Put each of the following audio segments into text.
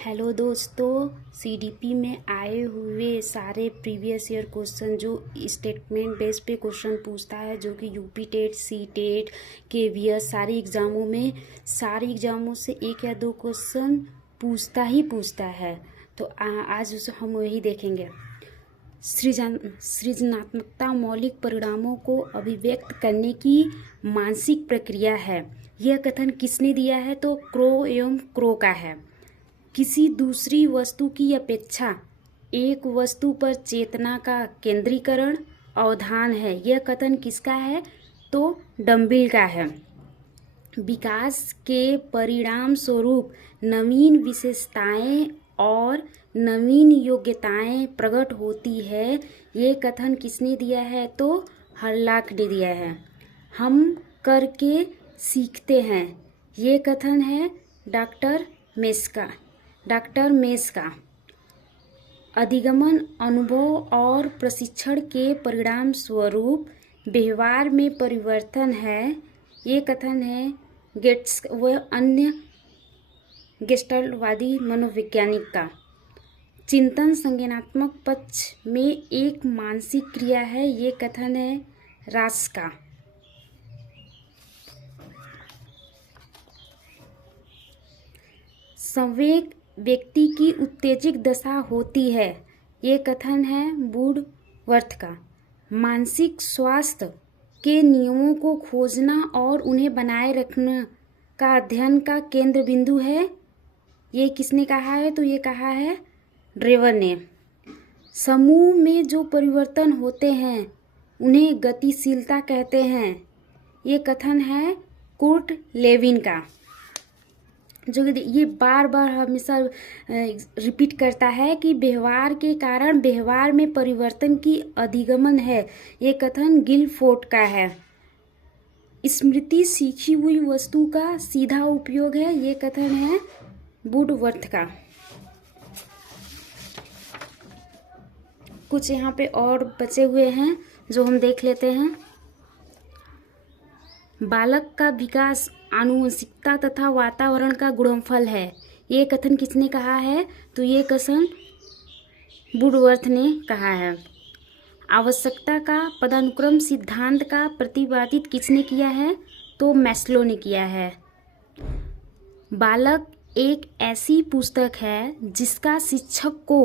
Hello दोस्तों, CDP में आए हुए सारे प्रीवियस ईयर क्वेश्चन जो स्टेटमेंट बेस पे क्वेश्चन पूछता है, जो कि UP TET, C TET, KVS सारे एग्जामों से एक या दो क्वेश्चन पूछता है। तो आज उसे हम वही देखेंगे। सृजनात्मकता मौलिक परिणामों को अभिव्यक्त करने की मानसिक प्रक्रिया है। यह कथन किसने दिया है? तो क्रो एवं क्रो का है। किसी दूसरी वस्तु की अपेक्षा एक वस्तु पर चेतना का केंद्रीकरण अवधान है। यह कथन किसका है? तो डम्बिल का है। विकास के परिणाम स्वरूप नवीन विशेषताएं और नवीन योग्यताएं प्रकट होती है। ये कथन किसने दिया है? तो हर्लॉक ने दिया है। हम करके सीखते हैं। ये कथन है डॉक्टर मेस का। अधिगमन अनुभव और प्रशिक्षण के परिणाम स्वरूप व्यवहार में परिवर्तन है। ये कथन है गेट्स व अन्य गेस्टल्टवादी मनोवैज्ञानिक का। चिंतन संज्ञानात्मक पक्ष में एक मानसिक क्रिया है। ये कथन है रास का। संवेग व्यक्ति की उत्तेजित दशा होती है। ये कथन है वुडवर्थ का। मानसिक स्वास्थ्य के नियमों को खोजना और उन्हें बनाए रखने का अध्ययन का केंद्र बिंदु है। ये किसने कहा है? तो ये कहा है ड्रेवर ने। समूह में जो परिवर्तन होते हैं उन्हें गतिशीलता कहते हैं। ये कथन है कुर्ट लेविन का, जो ये बार बार हमेशा रिपीट करता है कि व्यवहार के कारण व्यवहार में परिवर्तन की अधिगमन है। ये कथन गिलफोर्ड का है। स्मृति सीखी हुई वस्तु का सीधा उपयोग है। ये कथन है वुडवर्थ का। कुछ यहाँ पे और बचे हुए हैं जो हम देख लेते हैं। बालक का विकास आनुवंशिकता तथा वातावरण का गुणनफल है। ये कथन किसने कहा है? तो ये कथन वुडवर्थ ने कहा है। आवश्यकता का पदानुक्रम सिद्धांत का प्रतिपादित किसने किया है? तो मैस्लो ने किया है। बालक एक ऐसी पुस्तक है जिसका शिक्षक को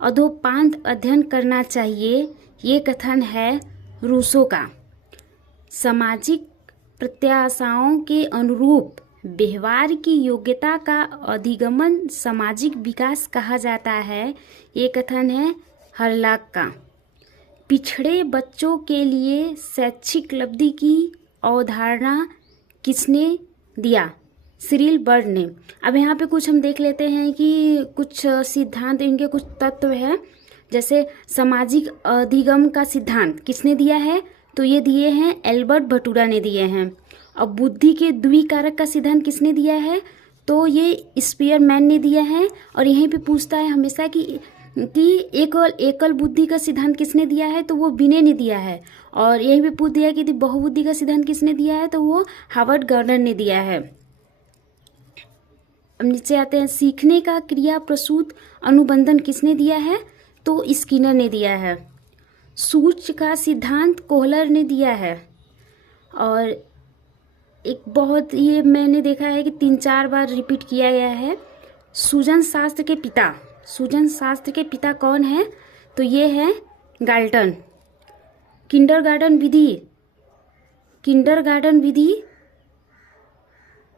अधोपांत अध्ययन करना चाहिए। ये कथन है रूसो का। सामाजिक प्रत्याशाओं के अनुरूप व्यवहार की योग्यता का अधिगमन सामाजिक विकास कहा जाता है। ये कथन है हर्लॉक का। पिछड़े बच्चों के लिए शैक्षिक उपलब्धि की अवधारणा किसने दिया? सिरिल बर्ड ने। अब यहाँ पे कुछ हम देख लेते हैं कि कुछ सिद्धांत, इनके कुछ तत्व हैं। जैसे सामाजिक अधिगम का सिद्धांत किसने दिया है? तो ये दिए हैं एल्बर्ट भटूरा ने दिए हैं। अब बुद्धि के द्विकारक का सिद्धांत किसने दिया है? तो ये स्पीयरमैन ने दिया है। और यहीं पे पूछता है हमेशा कि एकल बुद्धि का सिद्धांत किसने दिया है? तो वो बिने ने दिया है। और यहीं पे पूछ दिया कि बहुबुद्धि का सिद्धांत किसने दिया है? तो वो हार्वर्ड गार्डनर ने दिया है। अब नीचे आते हैं। सीखने का क्रिया प्रसूत अनुबंधन किसने दिया है? तो स्किनर ने दिया है। सूच का सिद्धांत कोहलर ने दिया है। और एक बहुत ये मैंने देखा है कि 3-4 बार रिपीट किया गया है। सूजन शास्त्र के पिता कौन है? तो ये है गाल्टन। किंडरगार्टन विधि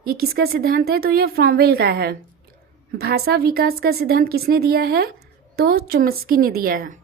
ये किसका सिद्धांत है? तो ये फ्रॉमवेल का है। भाषा विकास का सिद्धांत किसने दिया है? तो चोम्स्की ने दिया है।